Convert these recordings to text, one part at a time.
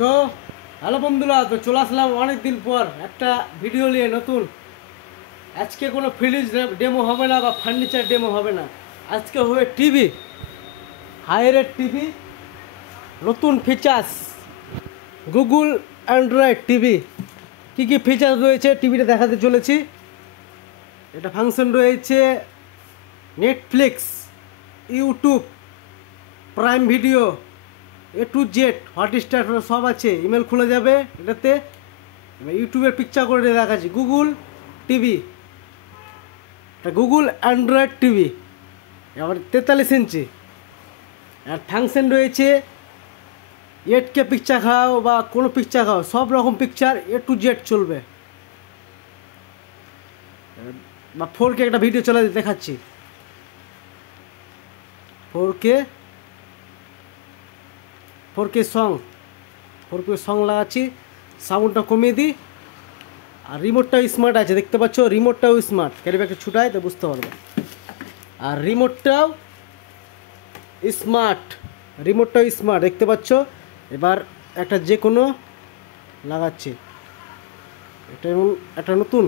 তো হ্যালো বন্ধুরা, তো চলে আসলাম অনেক দিন পর একটা ভিডিও নিয়ে নতুন। আজকে কোনো ফ্রিজ ডেমো হবে না বা ফার্নিচার ডেমো হবে না, আজকে হবে টিভি, হায়ারের টিভি, নতুন ফিচার্স, গুগল অ্যান্ড্রয়েড টিভি। কী কী ফিচার্স রয়েছে টিভিটা দেখাতে চলেছি। এটা ফাংশন রয়েছে Netflix, YouTube, prime video, A to Z, Hotstar সব আছে। ইমেল খুলে যাবে এটাতে, ইউটিউবের পিকচার করে দেখাচ্ছি। গুগল টিভি, এটা গুগল অ্যান্ড্রয়েড টিভি, আবার 43 ইঞ্চি। আর ফাংশন রয়েছে 8K পিকচার খাও বা কোনো পিকচার খাও, সব রকম পিকচার A to Z চলবে। বা 4K একটা ভিডিও চলে দেখাচ্ছি, 4K সং লাগাচ্ছি। সাউন্ডটা কমিয়ে দিই। আর রিমোটটাও স্মার্ট আছে, দেখতে পাচ্ছ, রিমোটটাও স্মার্ট। ক্যারি ব্যাগটা ছুটায় তো বুঝতে পারবে। আর রিমোটটাও স্মার্ট, দেখতে পাচ্ছ। এবার একটা যে কোনো লাগাচ্ছি, এটা এবং একটা নতুন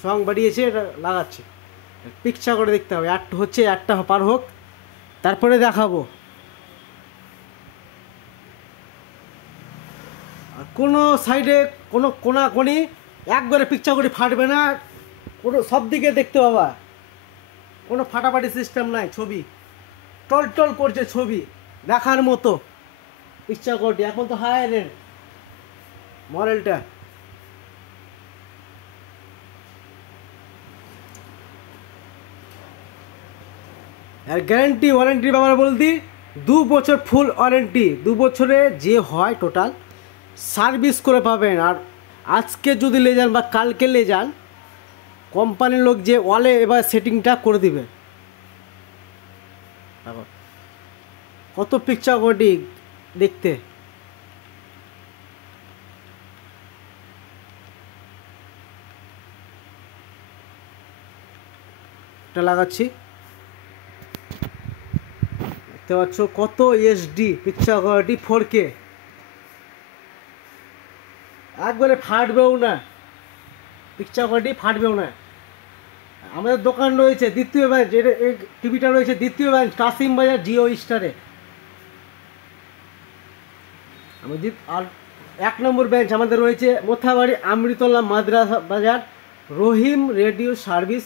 সং বাড়িয়েছে, এটা লাগাচ্ছি। পিকচার করে দেখতে হবে, একটা পার হোক, তারপরে দেখাবো। আর কোনো সাইডে কোনো কোনাকোনি একবারে পিকচার করে ফাটবে না, কোনো সব দিকে দেখতে পাবা, কোনো ফাটাফাটি সিস্টেম নাই। ছবি টল করছে, ছবি দেখার মতো পিকচার কোয়ালিটি। এখন তো হায়ারের মডেলটা। আর গ্যারান্টি ওয়ারেন্টি ব্যাপারে বলতে 2 বছর ফুল ওয়ারেন্টি, 2 বছরে যে হয় টোটাল সার্ভিস করে পাবেন। আর আজকে যদি লে যান বা কালকে লে যান, কোম্পানির লোক যে ওয়ালে এবার সেটিংটা করে দিবে। কত পিকচার কোয়ালিটি দেখতে। এটা লাগাচ্ছি, দেখতে পাচ্ছ কত HD পিকচার কোয়ালিটি, 4K। একবারে ফাটবেও না, পিকচার কোয়ালিটি ফাটবেও না। আমাদের দোকান রয়েছে দ্বিতীয় ব্রাঞ্চ, এই টিভিটা রয়েছে দ্বিতীয় ব্রাঞ্চ, কাসিম বাজার জিও স্টারে। আর 1 নম্বর ব্রাঞ্চ আমাদের রয়েছে মোথাবাড়ি আমৃতলা মাদ্রাসা বাজার, রহিম রেডিও সার্ভিস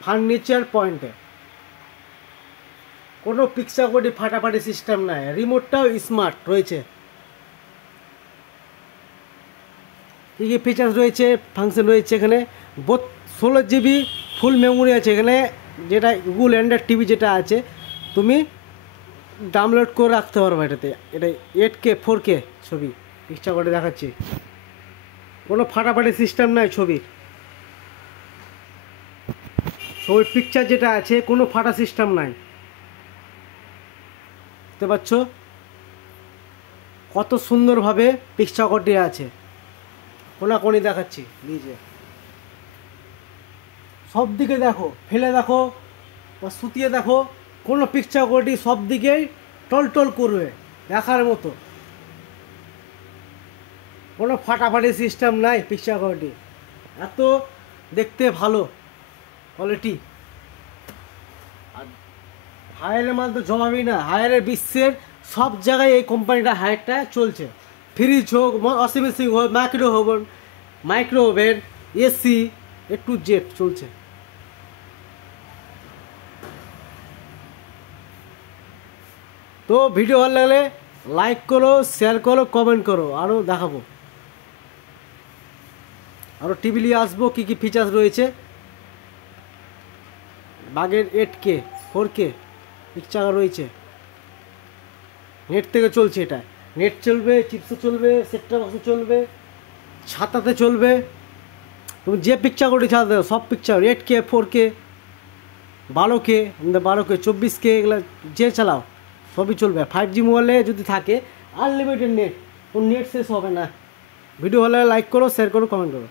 ফার্নিচার পয়েন্টে। কোনো পিকচার কোয়ালিটি ফাটাফাটি সিস্টেম নাই, রিমোটটাও স্মার্ট রয়েছে। কী কী ফিচার্স রয়েছে, ফাংশন রয়েছে এখানে। 16 GB ফুল মেমোরি আছে এখানে, যেটা গুগল অ্যান্ড্রয়েড টিভি যেটা আছে তুমি ডাউনলোড করে রাখতে পারবে এটাতে। এটা 8K 4K ছবি পিকচার করে দেখাচ্ছি, কোনো ফাটাফাটি সিস্টেম নাই। ছবির পিকচার যেটা আছে কোনো ফাটা সিস্টেম নাই, দেখতে পাচ্ছ কত সুন্দরভাবে পিকচার কোয়ালিটি আছে। কোনাকোনি দেখাচ্ছি নিজে, সব দিকে দেখো, ফেলে দেখো বা সুতিয়ে দেখো, কোনো পিকচার কোয়ালিটি সব দিকেই টল করবে, দেখার মতো। কোনো ফাটাফাটি সিস্টেম নাই, পিকচার কোয়ালিটি এত দেখতে ভালো কোয়ালিটি। আর হায়ারের মাল তো জমাবি না, হায়ারের বিশ্বের সব জায়গায় এই কোম্পানিটা হায়ারটা চলছে। ফ্রিজ হোক, ওয়াশিং মেশিন হোক, micro oven, AC, A to Z চলছে। তো ভিডিও ভালো লাগলে লাইক করো, শেয়ার করো, কমেন্ট করো, আরও দেখাবো। আরও টিভি নিয়ে আসবো, কী কী ফিচার্স রয়েছে। বাগের 8K 4K পিকচার রয়েছে, নেট থেকে চলছে। এটা নেট চলবে, চিপসও চলবে, সেটটপ বক্সও চলবে, ছাতাতে চলবে। তুমি যে পিকচার কোয়ালিটি ছাতা দেবো, সব picture 8K 4K 12K 24K এগুলো যে চালাও সবই চলবে। 5G মোবাইলে যদি থাকে আনলিমিটেড নেট, কোন নেট শেষ হবে না। ভিডিও হলে লাইক করো, শেয়ার করো, কমেন্ট করো।